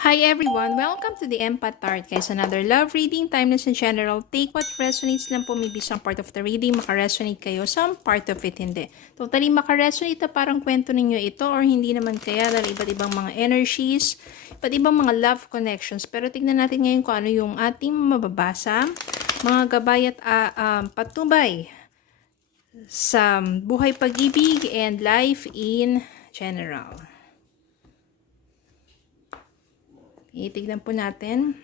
Hi everyone! Welcome to the Empath Tarot. Guys, another love reading, timeless in general. Take what resonates lang po, maybe some part of the reading makaresonate kayo, some part of it hindi. Totally makaresonate na parang kwento ninyo ito or hindi naman kaya dahil iba't ibang mga energies, iba't ibang mga love connections. Pero tignan natin ngayon kung ano yung ating mababasa, mga gabay at patubay sa buhay pag-ibig and life in general. Itignan po natin.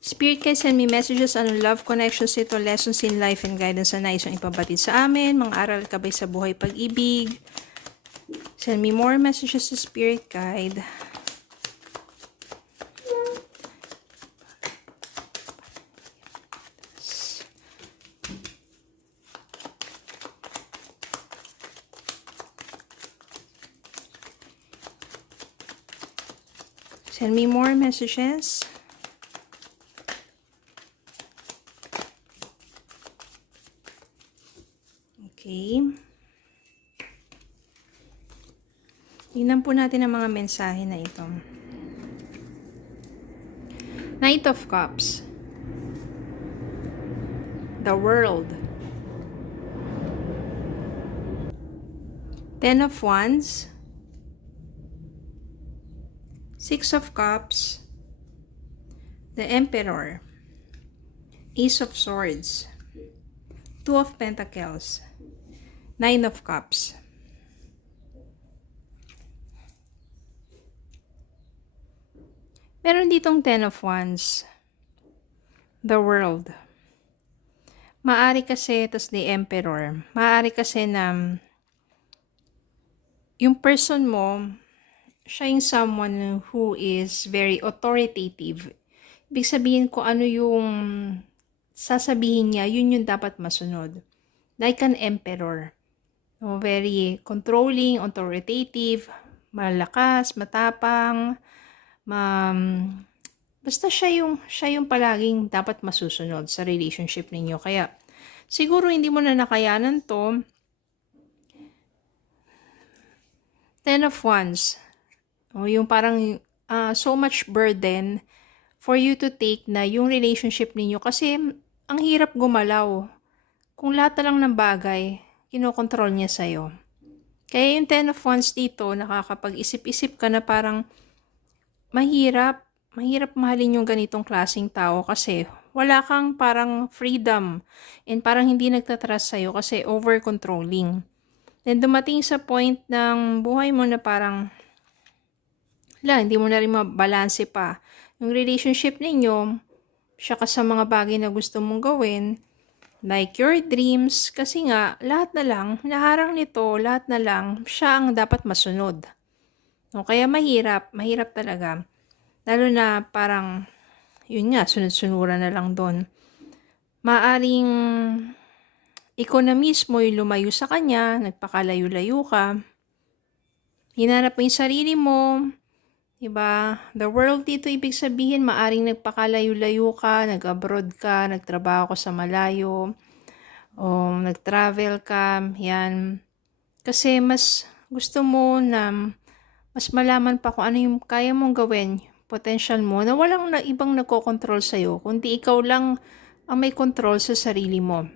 Spirit guys, send me messages on love connections ito, lessons in life and guidance na nais yung ipabatid sa amin, mga aral kabay sa buhay pag-ibig. Send me more messages to Spirit Guide. Send me more messages. Okay. Tingnan po natin ang mga mensahe na ito. Knight of Cups. The World. Ten of Wands. Six of Cups, the Emperor, Ace of Swords, Two of Pentacles, Nine of Cups. Meron ditong Ten of Wands, the World. Maari kasi, tas the Emperor, maari kasi na yung person mo, siya yung someone who is very authoritative. Ibig sabihin ko ano yung sasabihin niya, yun yung dapat masunod. Like an emperor. No, very controlling, authoritative, malakas, matapang, basta siya yung palaging dapat masusunod sa relationship ninyo. Kaya siguro hindi mo na nakayanan to. Ten of Wands. O, yung parang so much burden for you to take na yung relationship ninyo kasi ang hirap gumalaw. Kung lahat na lang ng bagay, kinokontrol niya sa'yo. Kaya yung Ten of Wands dito, nakakapag-isip-isip ka na parang mahirap mahalin yung ganitong klaseng tao kasi wala kang parang freedom and parang hindi nagtatrust sa'yo kasi over-controlling. Then dumating sa point ng buhay mo na parang hindi mo na rin mabalanse pa yung relationship ninyo, siya ka sa mga bagay na gusto mong gawin, like your dreams, kasi nga, lahat na lang, naharang nito, lahat na lang, siya ang dapat masunod. No, kaya mahirap talaga. Lalo na parang, yun nga, sunod-sunuran na lang doon. Maaring, ikaw na mismo yung lumayo sa kanya, nagpakalayo-layo ka, hinanap mo yung sarili mo, diba? The world dito, ibig sabihin, maaring nagpakalayo-layo ka, nag-abroad ka, nagtrabaho ka sa malayo, o nag-travel ka, yan. Kasi mas gusto mo na mas malaman pa kung ano yung kaya mong gawin, potential mo, na walang ibang nagkokontrol sa'yo, kundi ikaw lang ang may control sa sarili mo.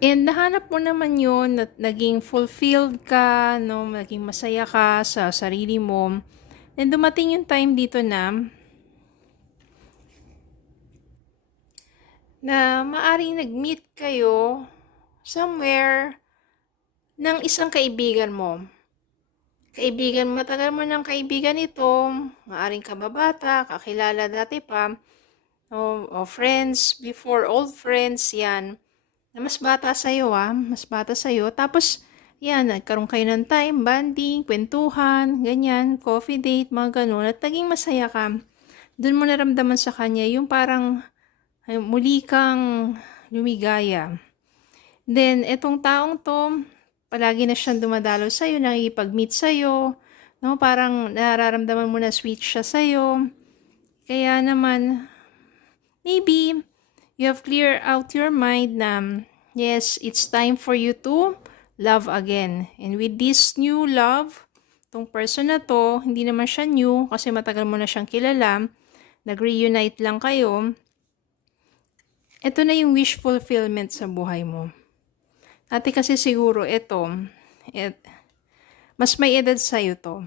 And nahanap mo naman yun, at naging fulfilled ka, no? Naging masaya ka sa sarili mo. And dumating yung time dito na maaring nag-meet kayo somewhere ng isang kaibigan mo. Matagal mo ng kaibigan ito, maaring kababata, kakilala dati pa, o friends, before old friends, yan. Na mas bata sa'yo, mas bata sa'yo. Tapos, yan, nagkaroon kayo ng time, bonding, kwentuhan, ganyan, coffee date, mga ganun, at naging masaya ka. Doon mo naramdaman sa kanya yung parang muli kang lumigaya. Then, etong taong to, palagi na siyang dumadalo sa'yo, nakikipag-meet sa'yo, no? Parang nararamdaman mo na sweet siya sa'yo. Kaya naman, maybe, you have cleared out your mind na, yes, it's time for you to love again. And with this new love, tong person na to, hindi naman siya new kasi matagal mo na siyang kilala, nag-reunite lang kayo. Ito na yung wish fulfillment sa buhay mo. Dati kasi siguro mas may edad sa'yo to.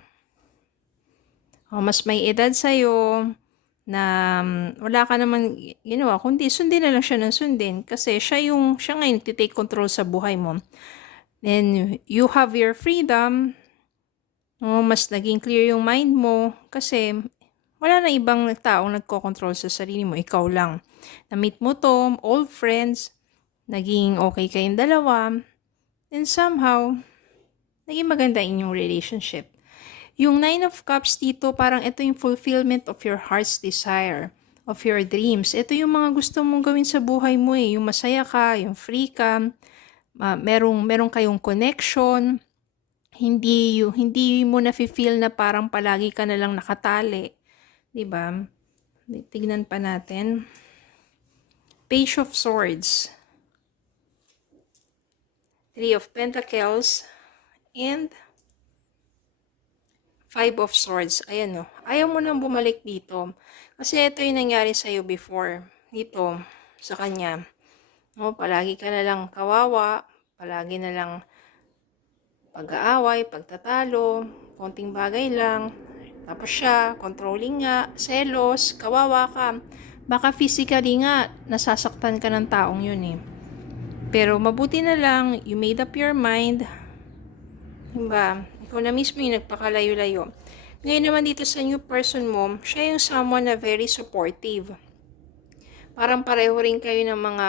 Mas may edad sa'yo na wala ka naman ginawa, kundi sundin na lang siya ng sundin kasi siya ngayon nagtitake control sa buhay mo. Then, you have your freedom. Mas naging clear yung mind mo kasi wala na ibang taong nagko-control sa sarili mo. Ikaw lang. Na-meet mo to, old friends, naging okay kayong dalawa, and somehow, naging maganda inyong relationship. Yung Nine of Cups dito, parang ito yung fulfillment of your heart's desire, of your dreams. Ito yung mga gusto mong gawin sa buhay mo eh. Yung masaya ka, yung free ka, merong kayong connection, hindi mo na-feel na parang palagi ka na lang nakatali. Diba? Tignan pa natin. Page of Swords, Three of Pentacles, and Five of Swords. Ayan o. Ayaw mo nang bumalik dito. Kasi ito yung nangyari sa'yo before. Dito, sa kanya. Palagi ka na lang kawawa. Palagi na lang pag-aaway, pagtatalo. Konting bagay lang. Tapos siya, controlling nga, selos, kawawa ka. Baka physically nga, nasasaktan ka ng taong yun eh. Pero mabuti na lang, you made up your mind. Diba? Ikaw na mismo yung nagpakalayo-layo. Ngayon naman dito sa new person mo, siya yung someone na very supportive. Parang pareho rin kayo ng mga,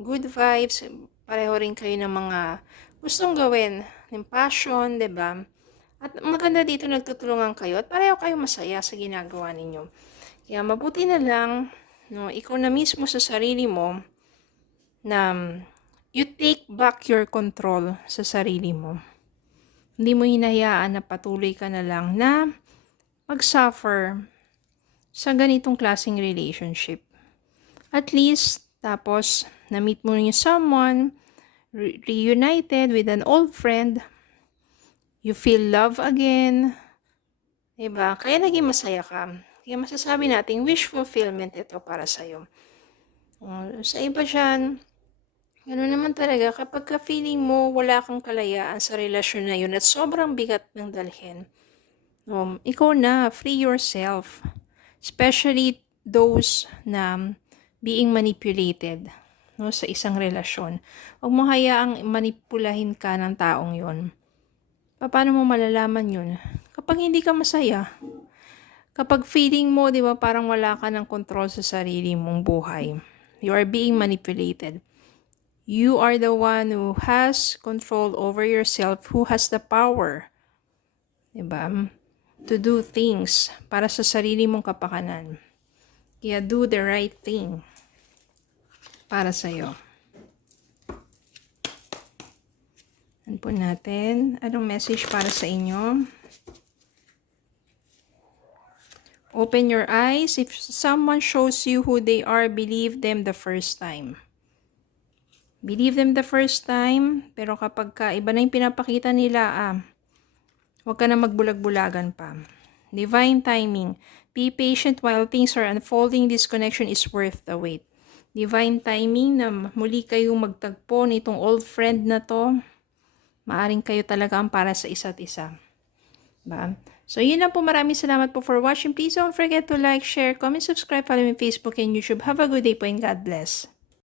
good vibes. Pareho rin kayo ng mga gustong gawin. Ng passion, diba? At maganda dito nagtutulungan kayo at pareho kayo masaya sa ginagawa ninyo. Kaya mabuti na lang, ikaw na mismo sa sarili mo na you take back your control sa sarili mo. Hindi mo hinahayaan na patuloy ka na lang na mag-suffer sa ganitong klaseng relationship. At least, tapos, na-meet mo yung someone, reunited with an old friend, you feel love again, diba? Kaya naging masaya ka. Kaya masasabi natin, wish fulfillment ito para sa'yo. Sa iba dyan, gano'n naman talaga, kapag ka-feeling mo wala kang kalayaan sa relasyon na yun at sobrang bigat ng dalhin, ikaw na, free yourself. Especially those na being manipulated sa isang relasyon. Huwag mo hayaang manipulahin ka ng taong yun. Paano mo malalaman yun? Kapag hindi ka masaya. Kapag feeling mo, di ba, parang wala ka ng control sa sarili mong buhay. You are being manipulated. You are the one who has control over yourself, who has the power, diba, to do things para sa sarili mong kapakanan. Kaya do the right thing para sa'yo. Ano po natin? Anong message para sa inyo? Open your eyes. If someone shows you who they are, believe them the first time. Believe them the first time, pero kapag iba na yung pinapakita nila, huwag ka na magbulag-bulagan pa. Divine timing. Be patient while things are unfolding. This connection is worth the wait. Divine timing na muli kayong magtagpo nitong old friend na to. Maaring kayo talaga ang para sa isa't isa. Ba? So, yun lang po. Maraming salamat po for watching. Please don't forget to like, share, comment, subscribe, follow me on Facebook and YouTube. Have a good day po and God bless.